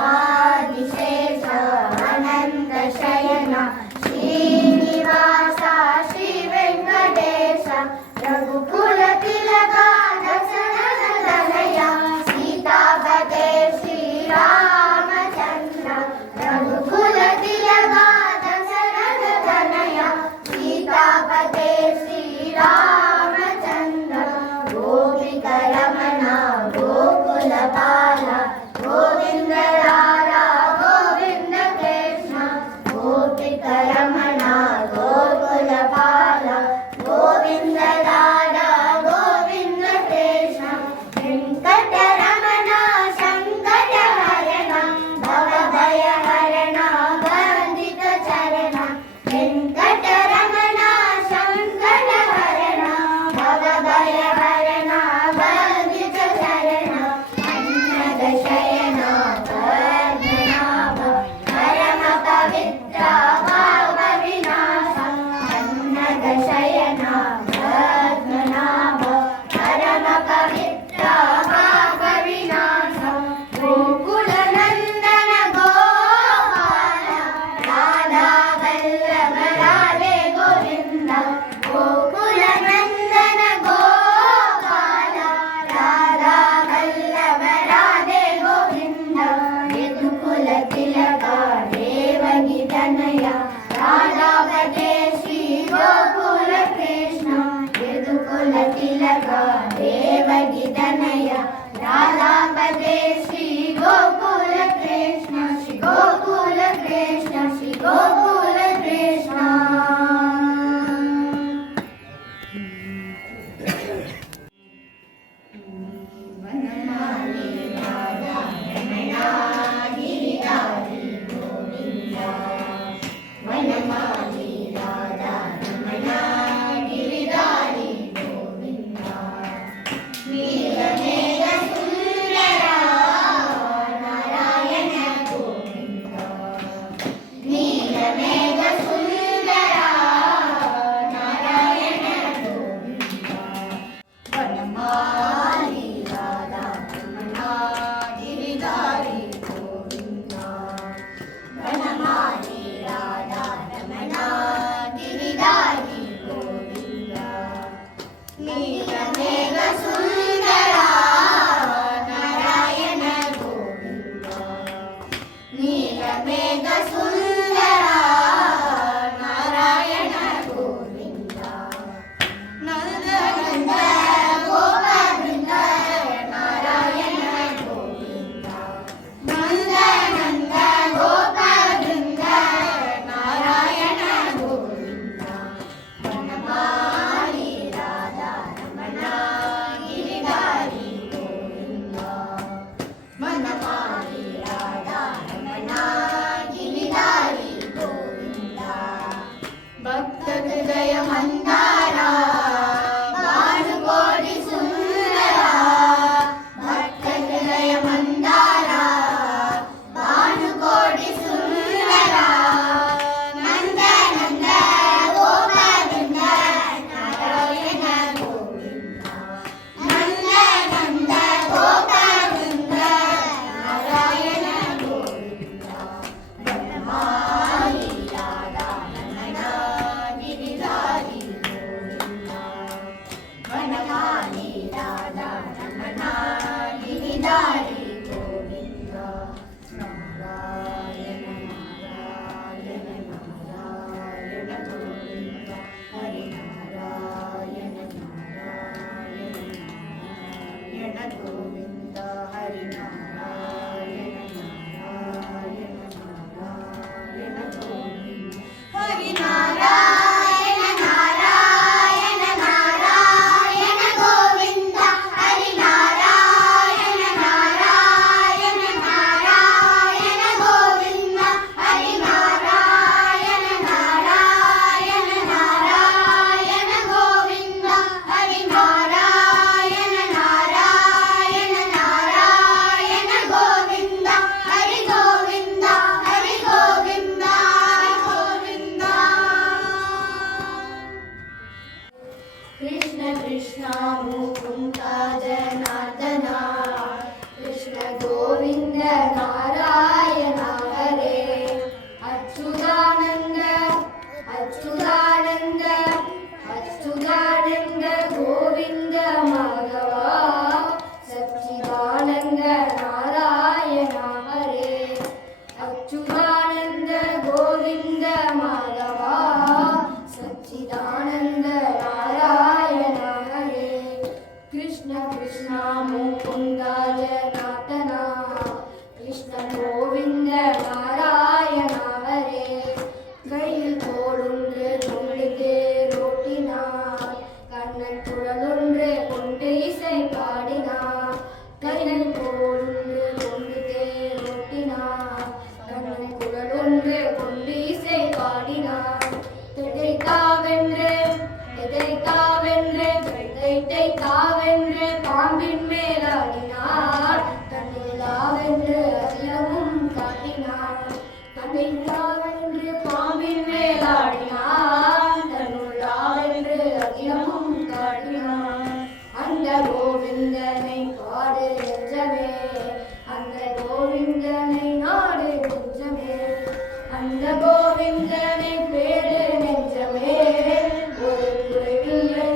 आदिशेष अनन्त राधापते श्री गोकुल कृष्ण श्री गोकुल कृष्ण श्री गोकुल कृष्ण वनमाली राधा रमणा गिरिधारी गोविंदा वनमाली राधा रमणा गिरिधारी गोविंदा नीलमेघ सुंदरा नारायण गोविंदा नीलमेघ सुंदरा नारायण गोविंदा वनमाली राधा रमणा गिरिधारी गोविंदा वनमाली राधा रमणा गिरिधारी गोविंदा नीलमेघ सुंदरा नारायण गोविंदा नीलमेघ सुंदरा नारायण गोविंदा नंदनंद गोपवृंद नारायण गोविंदा नंदनंद गोपवृंद नारायण गोविंदा वनमाली राधा रमणा गिरिधारी गोविंदा वनमाली राधा रमणा गिरिधारी गोविंदा भक्त हृदय मंदारा भानुकोटि सुंदरा भक्त हृदय मंदारा भानुकोटि सुंदरा नंदनंद गोपवृंद नारायण गोविंदा नंदनंद गोपवृंद नारायण गोविंदा वनमाली राधा रमणा गिरिधारी गोविंदा वनमाली राधा रमणा गिरिधारी गोविंदा नारायण नारायण नारायण गोविंदा हरि नारायण नारायण नारायण गोविंदा हरि नारायण नारायण नारायण गोविंदा हरि नारायण नारायण नारायण गोविंदा हरि नारायण नारायण नारायण गोविंदा हरि नारायण नारायण नारायण गोविंदा हरि नारायण नारायण नारायण गोविंदा हरि गोविंदा हरि गोविंदा गोविंदा कृष्ण कृष्ण मुकुंद जनार्दन कृष्ण गोविंद नारायण हरे अच्युतानंद अच्युतानंद अच्युतानंद गोविंद माधव सच्चिदानंद नारायण हरे अच्युतानंद गोविंद माधव सच्चिदानंद नारायण हरे कृष्ण कृष्ण मुकुंद जनार्दन कृष्ण गोविंद नारायण हरे கையில் கோடொன்று கொண்டு ரோட்டினார் கண்ணன் குழலொன்று கொண்டு இசை பாடினார் கையில் கோடொன்று கொண்டு ரோட்டினார் கண்ணன் குழலொன்று கொண்டு இசை பாடினார் திகைத்தாவென்று திகைத்தாவென்று பாம்பின் மேலாடினார் கண்ணிலாவென்று அகிலமும் காட்டினார் கண்ணிலாவென்று பாம்பின் மேலாடினார் கண்ணுள்ளாவென்று அகிலமும் காட்டினார் அந்த கோவிந்தனை பாடு நெஞ்சமே அந்த கோவிந்தனை நாடு நெஞ்சமே அந்த கோவிந்தனை பேரு நெஞ்சமே ஒரு குறைவில்லை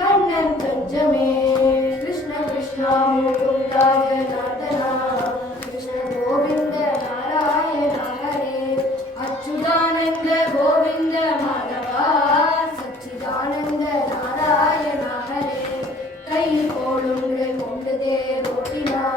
கண்ணன் தஞ்சமே கிருஷ்ண கிருஷ்ணா முகுந்தா ஜனார்தனா கிருஷ்ண கோவிந்த நாராயண ஹரே அச்சுதானந்த கோவிந்த மாதவா சச்சிதானந்த நாராயண ஹரே கையில் கோளொன்று கொண்டு தேரோட்டினார்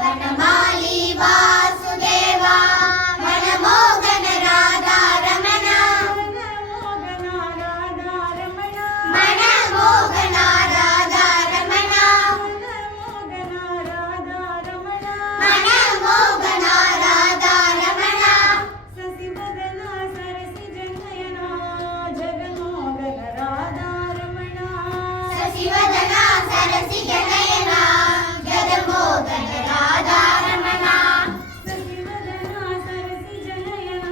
ವನಮಾಲಿ ವಾಸುದೇವ ಮನಮೋಹನ ರಾಧಾ ರಮಣ ಮನಮೋಹನ ರಾಧಾ ರಮಣ ಮನಮೋಹನ ರಾಧಾ ರಮಣ ಸಸಿವದನ ಸರಸಿ ಜನಯನ ಜಗನ್ಮೋಹನ ರಾಧಾ ರಮಣ ಸಸಿವದನ ಸರಸಿ ಜನಯನ ಜಗನ್ಮೋಹನ ರಾಧಾ ರಮಣ ಸಸಿವದನ ಸರಸಿ ಜನಯನ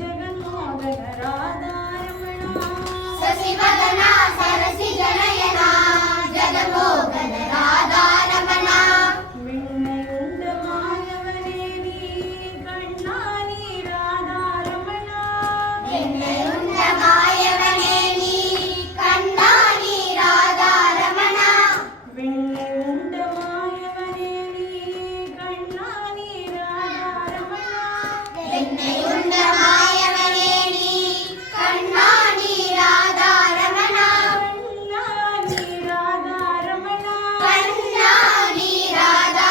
ಜಗನ್ಮೋಹನ ರಾಧಾ ರಮಣ ಸಸಿವದನ ಸರಸಿ ಜನಯನ ಜಗನ್ಮೋಹನ ರಾಧಾ ರಮಣ ಮೆಣ್ಣೆಯುಂಡ ಮಾಯವನೇ ನೀ ಕಣ್ಣಾನಿ ರಾಧಾ ರಮಣ ಎಣ್ಣೆಯುಂಡ ಮಾಯವನೇ ನೀ ಕಂಡಾನಿ ರಾಧಾ ರಮಣ ಮೆಣ್ಣೆಯುಂಡ ಮಾಯವನೇ ನೀ ಕಣ್ಣಾನಿ ರಾಧಾ ರಮಣ ಎಣ್ಣೆಯುಂಡ ಮಾಯವನೇ ನೀ ಕಂಡಾನಿ ರಾಧಾ ರಮಣ ಕಣ್ಣಾನಿ ರಾಧಾ ರಮಣ ಕಂಡಾನಿ ರಾಧಾ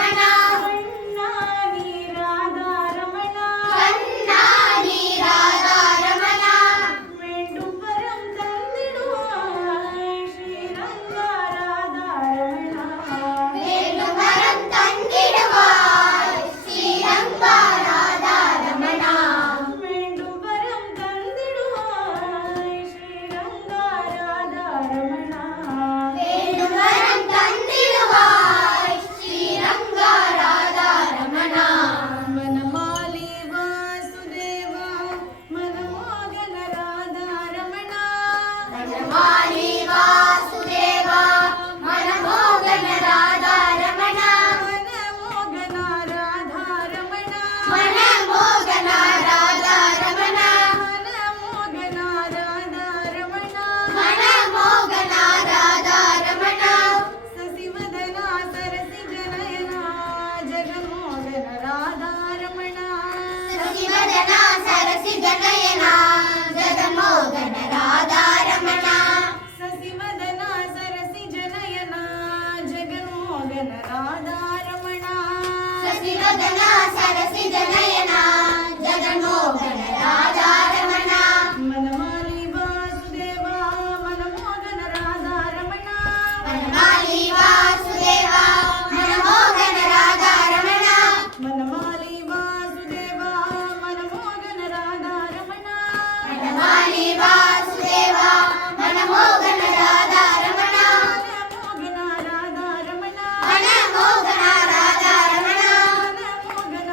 ರಮಣ ಕಣ್ಣಾನಿ ರಾಧಾ ರಮಣ ಕಂಡಾನಿ ರಾಧಾ ರಮಣ ವೇಣುಪರಂ ತಂದಿಡುವ ಶ್ರೀರಂಗ ರಾಧಾ ರಮಣ ವೇಣುವರಂ ತಂದಿಡುವ ಶ್ರೀರಂಗ ರಾಧಾ ರಮಣ ವೇಣುಪರಂ ತಂದಿಡುವ ಶ್ರೀರಂಗ ರಾಧಾ ರಮಣ ವೇಣುವರಂ ತಂದಿಡುವ ಶ್ರೀರಂಗ ರಾಧಾ ರಮಣ ವನಮಾಲಿ ವಾಸುದೇವ ಮನಮೋಹನ ರಾಧಾ ರಮಣ ವನಮಾಲಿ ವಾಸುದೇವ ಮನಮೋಹನ ರಾಧಾ ರಮಣ ಮನಮೋಹನ ರಾಧಾ ರಮಣ ಮನಮೋಹನ ರಾಧಾ ರಮಣ ಮನಮೋಹನ ರಾಧಾ ರಮಣ ಮನಮೋಹನ ರಾಧಾ ರಮಣ ಸಸಿವದನ ಸರಸಿ ಜನಯನ ಜಗನ್ಮೋಹನ ರಾಧಾ ರಮಣ ಸಚಿವದನ ಸರಸಿ ಜನಯನ ಜಗನ್ಮೋಹನ ರಾಧಾ ರಮಣ ಸಸಿವದನ ಸರಸಿ ಜನಯನ ಜಗನ್ಮೋಹನ ರಾಧಾ ರಮಣ ಸಚಿವದನ ಸರಸಿ ಜನಯನ ಜಗನ್ಮೋಹನ ರಾಧಾ ರಮಣ ಮನಮಾಲಿ ವಾಸುದೇವ ಮನಮೋಹನ ರಾಧಾ ರಮಣ ವನಮಾಲಿ ವಾಸುದೇವ ಮನಮೋಹನ ರಾಧಾ ರಮಣ ಮನಮಾಲಿ ವಾಸುದೇವ ಮನಮೋಹನ ರಾಧಾ ರಮಣ ವನಮಾಲಿ ವಾಸುದೇವ ಮನಮೋಹನ ರಾಧಾ ರಮಣ ಮನಮೋಹನ ರಾಧಾ ರಮಣ ಮನಮೋಹನ ರಾಧಾ ರಮಣ ಮನಮೋಹನ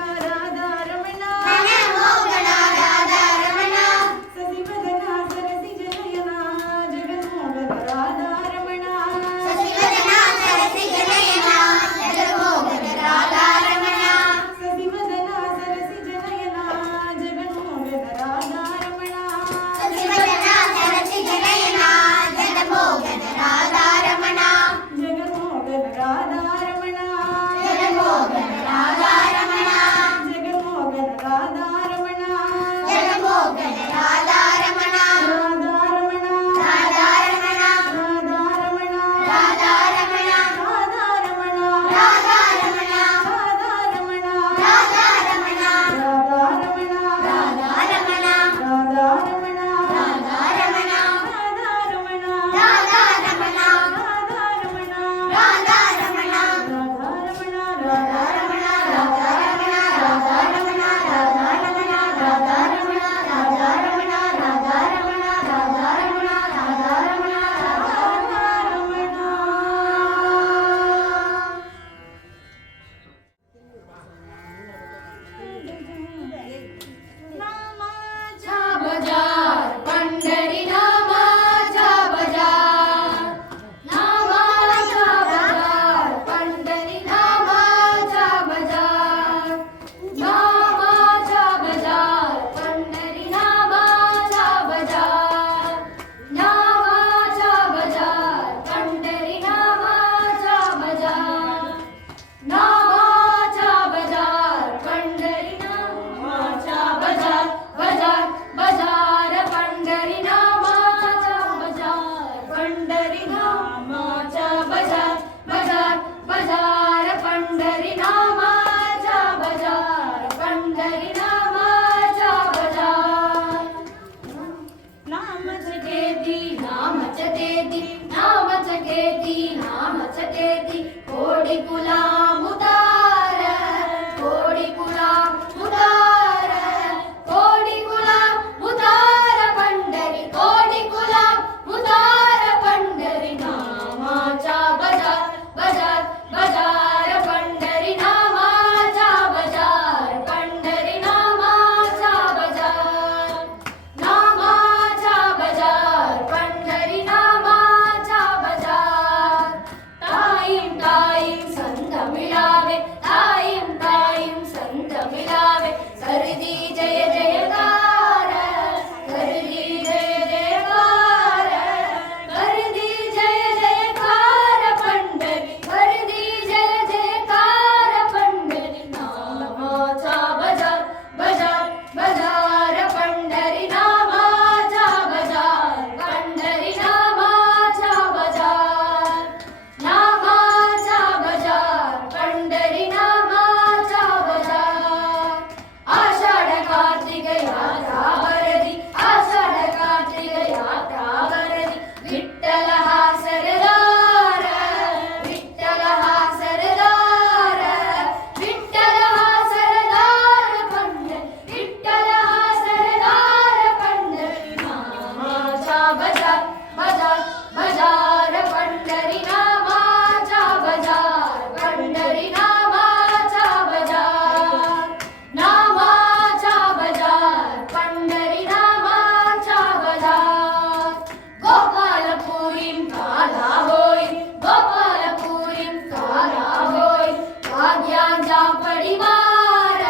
लाग्यांचा पडिवार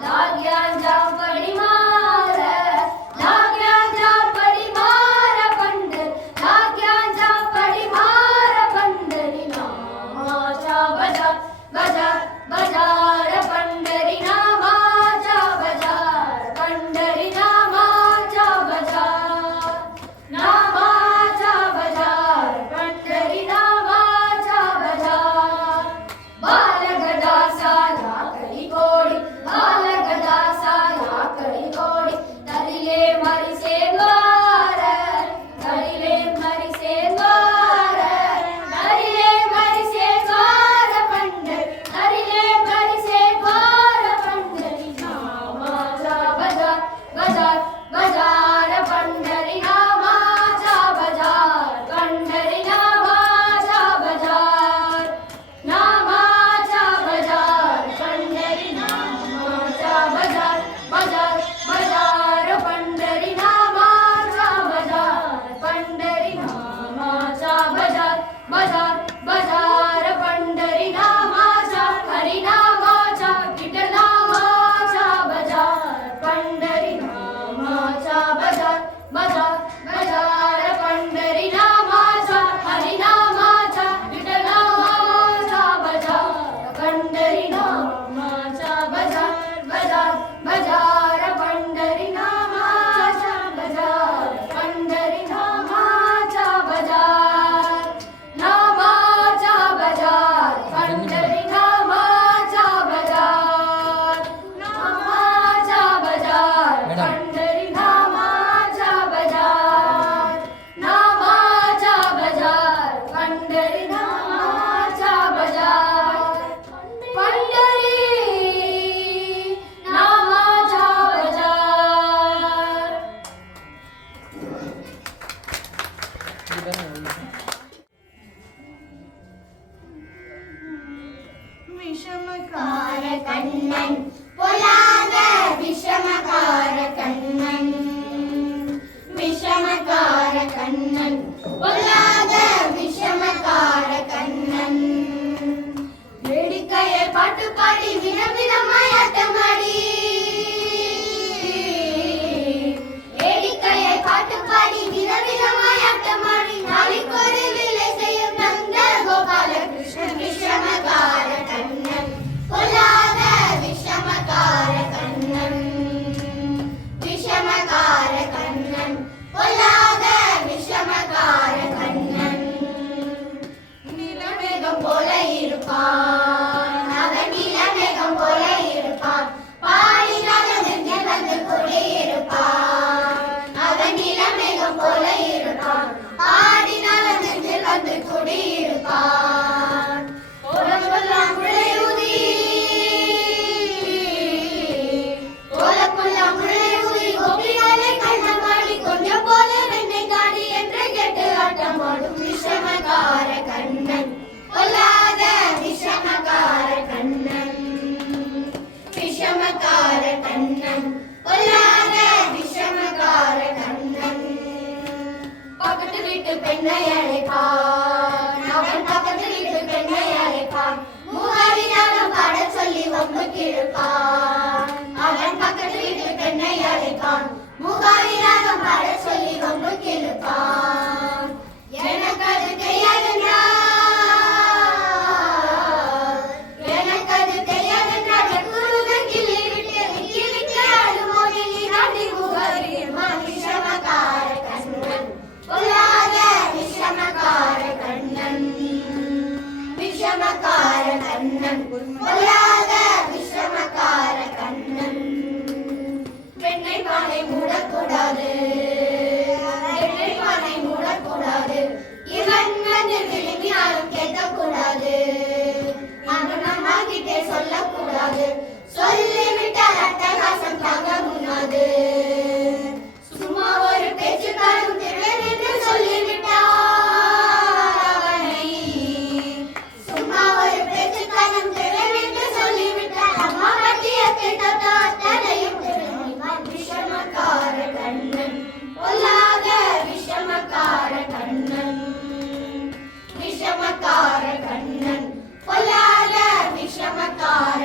लाग्यांचा पडिवार लाग्यांचा पडिवार पंढर लाग्यांचा पडिवार पंढरी नामाचा बजार बजार बजार पंढरी नामाचा बजार पंढरी नामाचा बजार नामाचा बजार पंढरी नामाचा बजार बालगदा साला कळी कोडी बालगदा साला कळी कोडी तरिले मरिसे द्वार तरिले मरिसे द्वार तरिले मरिसे द्वार पंढरी तरिले मरिसे द्वार पंढरी नामाचा बजार बजार बजार पंढरी नामाचा बजार पंढरी नामाचा बजार नामाचा बजार पंढरी नामाचा बजार बजार बजार पंढरी नामाचा बजार पंढरी नामाचा बजार बजार बजार पंढरी नामाचा हरिनामाचा विठ्ठल नामाचा बजार पंढरी नामाचा बजार बजार बजार पंढरी नामाचा हरिनामाचा विठ्ठल नामाचा बजार पंढरी नामाचा बजार बजार बजार पंढरी नामाचा बजार पंढरी नामाचा बजार नामाचा बजार पंढरी नामाचा बजार नामाचा बजार पंढरी नामाचा बजार नामाचा बजार पंढरी नामाचा बजार पंढरी नामाचा बजार विषमकार कण्णन् पोलाद विषमकार कण्णन् विषमकार कण्णन् पोलाद विषमकार कण्णन् வேடிக்கையை பாட்டு பாடி வினவினமாய் ஆட்டமாடி வேடிக்கையை பாட்டு பாடி வினவினமாய் ஆட்டமாடி நாளைக்கொரு வேலை செய்யும் நந்த கோபால கிருஷ்ணன் விஷமகார கண்ணன் பொல்லாத விஷமகார கண்ணன் விஷமகார கண்ணன் பொல்லாத விஷமகார கண்ணன் நிலமேகம் போல இருப்பான் அவன் நிலமேகம் போல இருப்பான் பாடினாலும் நெஞ்சில் வந்து குடியிருப்பான் அவன் நிலமேகம் போல இருப்பான் பாடினாலும் நெஞ்சில் வந்து குடியிருப்பான் கோலமெல்லாம் முளையுதி கோலமெல்லாம் முளையுதி கோபிகளை கண்ணமாடி கொஞ்சம் போல வெண்ணை காடி என்று கேட்டு ஆட்டமாடும் விஷமகார கண்ணன் பொல்லாத விஷமகார கண்ணன் விஷமகார கண்ணன் பொல்லாத விஷமகார கண்ணன் பக்கத்து வீட்டு பெண்ணை அழைப்பான் அவன் பக்கத்து வீட்டு பெண்ணை அழைப்பான் மூவாரினாலும் பாட சொல்லி வம்புக்கு இழுப்பான் அவன் பக்கத்து வீட்டு பெண்ணை அழைப்பான் மூவாரினாலும் பாட சொல்லி வம்புக்கு இழுப்பான் எனக்கு அது தெரியாதென்றால் எனக்கு அது தெரியாதென்றால் குருவன் கிள்ளி விட்டு விக்கி விட்டு அழுமோதி நாட்டி மூவாரியம்மா விஷமகார கண்ணன் பொல்லாத விஷமகார கண்ணன் விஷமகார கண்ணன் பொல்லாத விஷமகார கண்ணன் பெண்ணை பானை மூடக்கூடாது பெண்ணை பானை மூடக்கூடாது இவன் வந்து விழுங்கினாலும் கேட்கக்கூடாது அவன் அம்மா கிட்டே சொல்லக்கூடாது சொல்லிவிட்டால் அட்டகாசம் தாங்க முன்னாது சும்மா ஒரு பேச்சுக்காரும் திருடன் என்று சொல்லிவிட்டார் அவனை சும்மா ஒரு பேச்சுக்காரும் திருடன் என்று சொல்லிவிட்டார் அம்மா பட்டிய கேட்டதா அத்தனையும் திருடன் விஷமக்கார கண்ணன் பொல்லாத விஷமக்கார கண்ணன் விஷமக்கார கண்ணன் பொல்லாத விஷமக்கார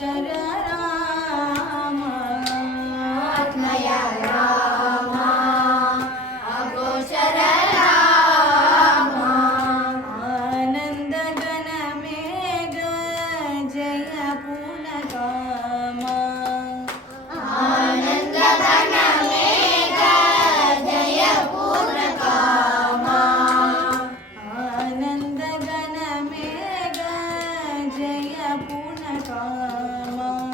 अगोचर राम आत्मय राम अगोचर राम आनंद घन मेघ जय पुनकाम आनंद घन मेघ जय पूर्णकाम आनंद घन मेघ जय पुनकाम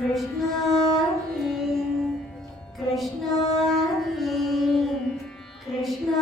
कृष्ण कृष्ण कृष्ण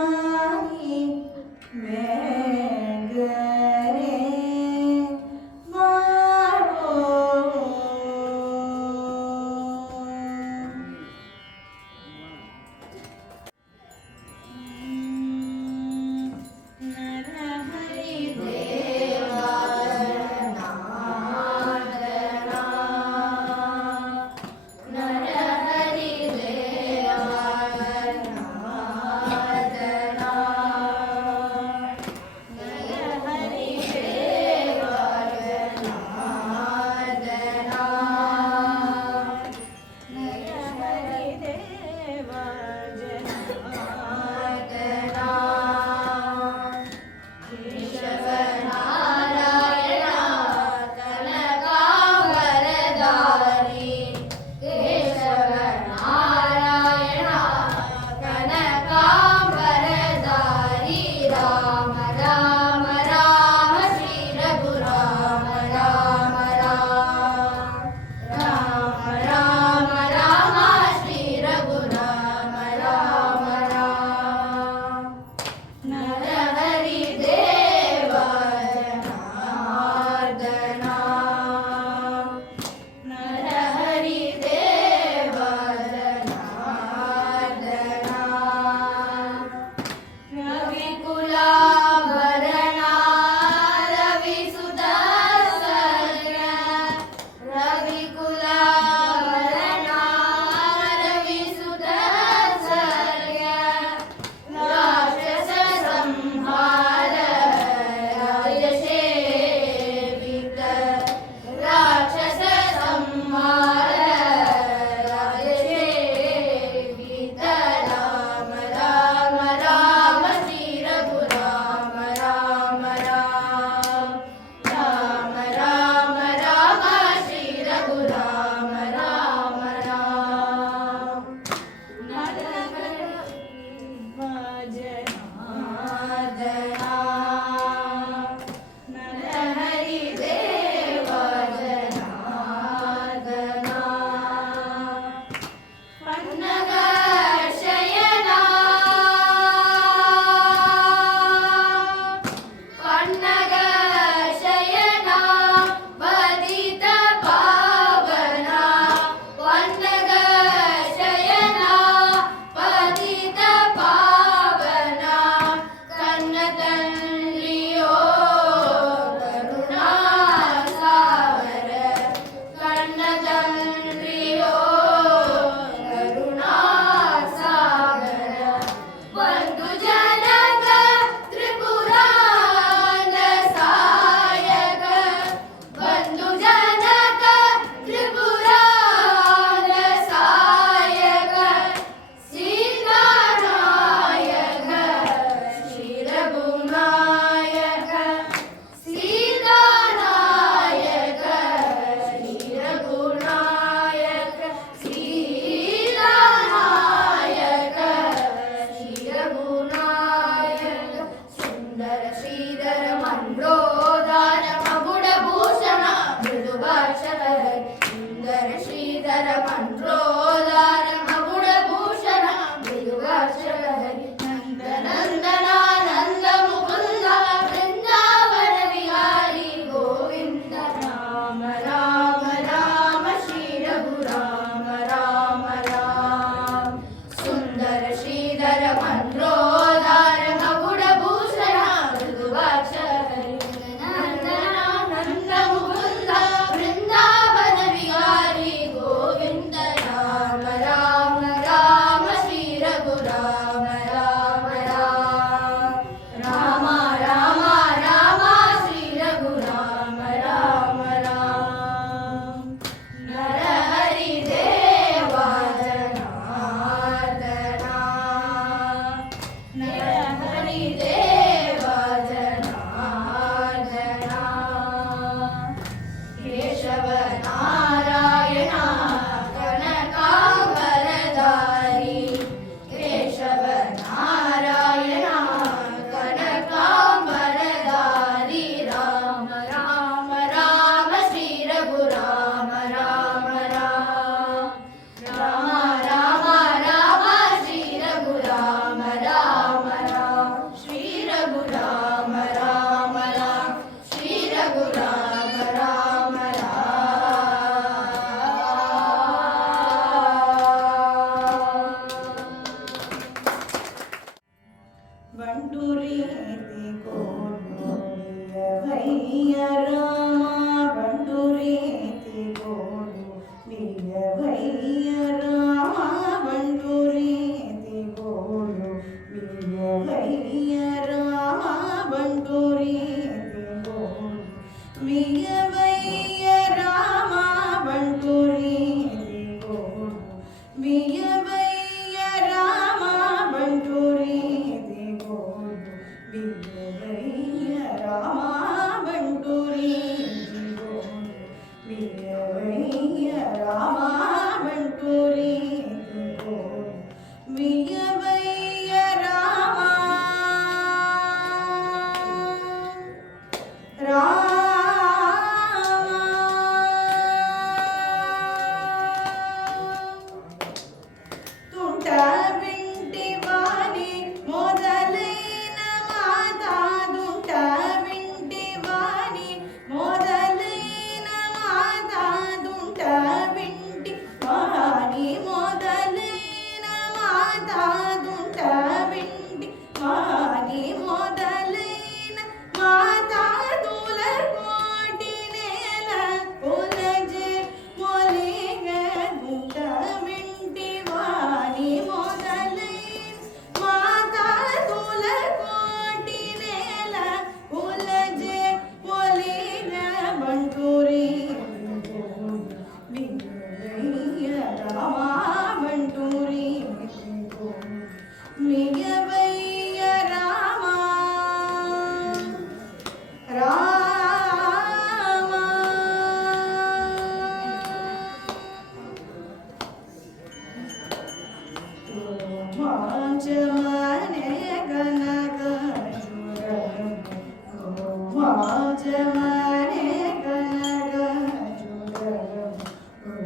नंद मुकुंद वृंदावन विहारी गोविंद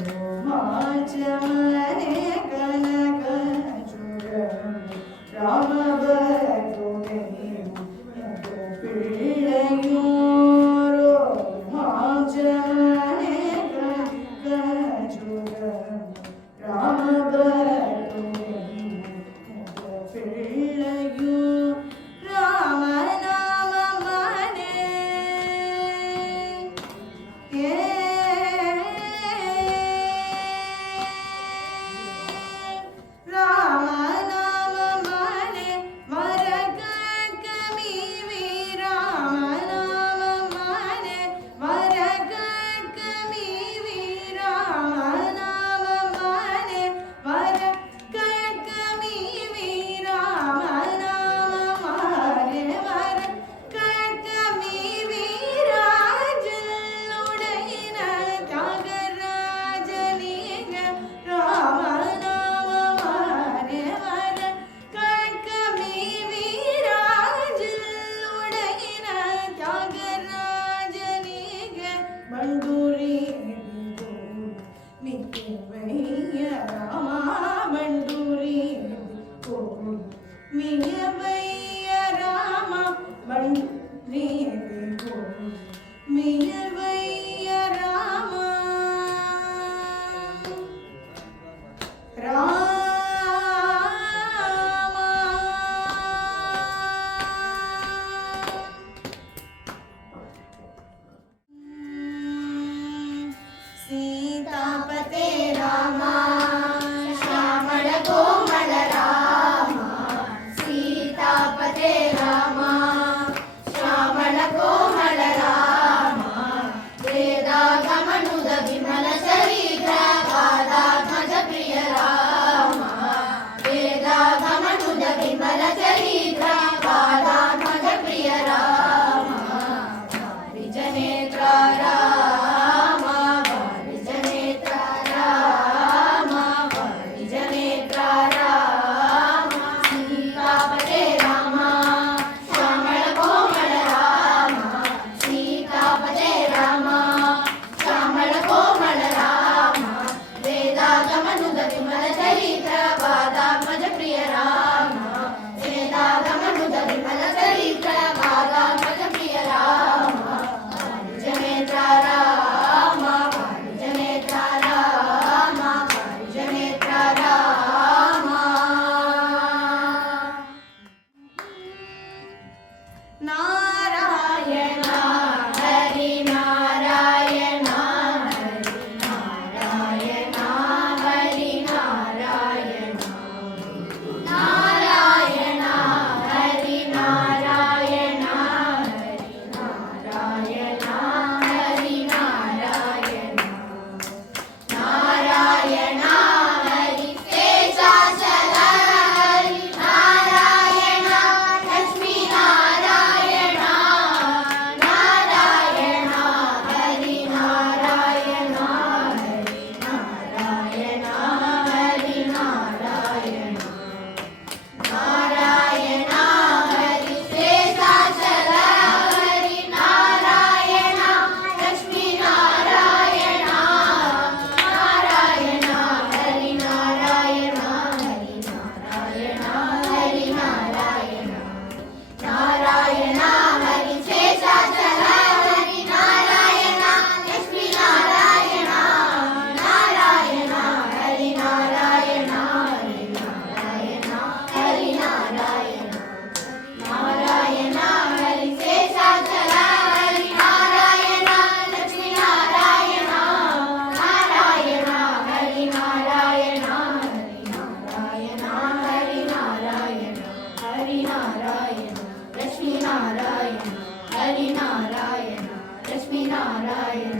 ರೋಮಾಂಚನೆ ಕನಕ ಚೂಡ ರಾಮ ಬರುವೆ ಪಿಳ್ಳೆಯೋ ರೋಮಾಂಚನೆ ಕನಕ ಚೂಡ ರಾಮ ಬರುವೆ ಪಿಳ್ಳೆಯೋ ರಾಮನಾಮ ಮನೆ ರಾಮನಾಮ ಮನೆ ಮರಗಮೀವಿ ರಾಮನಾಮ ಮನೆ ಮರಗಮೀವಿ ರಾಮನಾಮ ಮನೆ ಮರಗಮೀವಿ ರಾಮನಾಮ ಮನೆ ಮರಗಮೀವಿ ರಾಜನುಡೆಯಿನ ತ್ಯಾಗರಾಜನಿಗ ರಾಮನಾಮ ಮನೆ ಮರಗಮೀವಿ ರಾಜನುಡೆಯಿನ ತ್ಯಾಗರಾಜನಿಗ ಬಂಡೂರಿ ಮಿಯವಯ್ಯ ರಾಮ ಬಂಡೂರಿ ಮಿಯವಯ್ಯ ರಾಮ ಬಂಡೂರಿ ಮಿಯವಯ್ಯ ರಾಮ ರಾಮ ಸೀತಾಪತೆ ರಾಮ ಶ್ಯಾಮಳ ಕೋಮಳ ರಾಮ ಸೀತಾಪತೆ ರಾಮ ಶ್ಯಾಮಳ ಕೋಮಳ ರಾಮ ವೇದಾಗಮನುದ ವಿಮಲ ಚರಿತ್ರ ಪಾದಾತ್ಮಜ ಪ್ರಿಯ ರಾಮ ವೇದಾಗಮನುದ ವಿಮಲ ಚರಿತ್ರ ಪಾದಾತ್ಮಜ ಪ್ರಿಯ ರಾಮ ವಾರಿಜನೇತ್ರ ರಾಮ ವಾರಿಜನೇತ್ರ ರಾಮ ವಾರಿಜನೇತ್ರ ರಾಮ ಸೀತಾಪತೆ ರಾಮ ಶ್ಯಾಮಳ ಕೋಮಳ ರಾಮ ಸೀತಾಪತೆ ರಾಮ ಶ್ಯಾಮಳ ಕೋಮಳ ರಾಮ ವೇದಾಗಮನುದ ವಿಮಲ ಚರಿತ್ರ ಪಾದಾತ್ಮಜ ಪ್ರಿಯ ರಾಮ ವೇದಾಗಮನುದ ವಿಮಲ ಚರಿತ್ರ ಪಾದಾತ್ಮಜ ಪ್ರಿಯ ರಾಮ ವಾರಿಜನೇತ್ರ ರಾಮ ವಾರಿಜನೇತ್ರ ರಾಮ ವಾರಿಜನೇತ್ರ ರಾಮ ನಾರಾಯಣ ಹರಿ ನಾರಾಯಣ ಹರಿ ನಾರಾಯಣ ಹರಿ ನಾರಾಯಣ ನಾರಾಯಣ ಹರಿ ನಾರಾಯಣ ಹರಿ ನಾರಾಯಣ ಹರಿ ನಾರಾಯಣ ನಾರಾಯಣ ಹರಿ ಶೇಷಾಚಲ ಹರಿ ನಾರಾಯಣ ಲಕ್ಷ್ಮೀ ನಾರಾಯಣ ನಾರಾಯಣ ಹರಿ ನಾರಾಯಣ ಹರಿ ನಾರಾಯಣ ಹರಿ ನಾರಾಯಣ ನಾರಾಯಣ ಹರಿ ಶೇಷಾಚಲ ಹರಿ ನಾರಾಯಣ ಲಕ್ಷ್ಮೀ ನಾರಾಯಣ ನಾರಾಯಣ ಹರಿ ನಾರಾಯಣ ಹರಿ ನಾರಾಯಣ ಹರಿ ನಾರಾಯಣ ನಾರಾಯಣ ಹರಿ ಶೇಷಾಚಲ ಹರಿ ನಾರಾಯಣ ಲಕ್ಷ್ಮೀ ನಾರಾಯಣ ನಾರಾಯಣ ಹರಿ ನಾರಾಯಣ ಹರಿ ನಾರಾಯಣ ಹರಿ ನಾರಾಯಣ ನಾರಾಯಣ ಹರಿ ಶೇಷಾಚಲ ಹರಿ ನಾರಾಯಣ ಲಕ್ಷ್ಮೀ ನಾರಾಯಣ ನಾರಾಯಣ ಹರಿ ನಾರಾಯಣ ಹರಿ ನಾರಾಯಣ ಹರಿ ನಾರಾಯಣ ಹರಿ ನಾರಾಯಣ ಲಕ್ಷ್ಮೀ ನಾರಾಯಣ ಹರಿ ನಾರಾಯಣ ಲಕ್ಷ್ಮೀ ನಾರಾಯಣ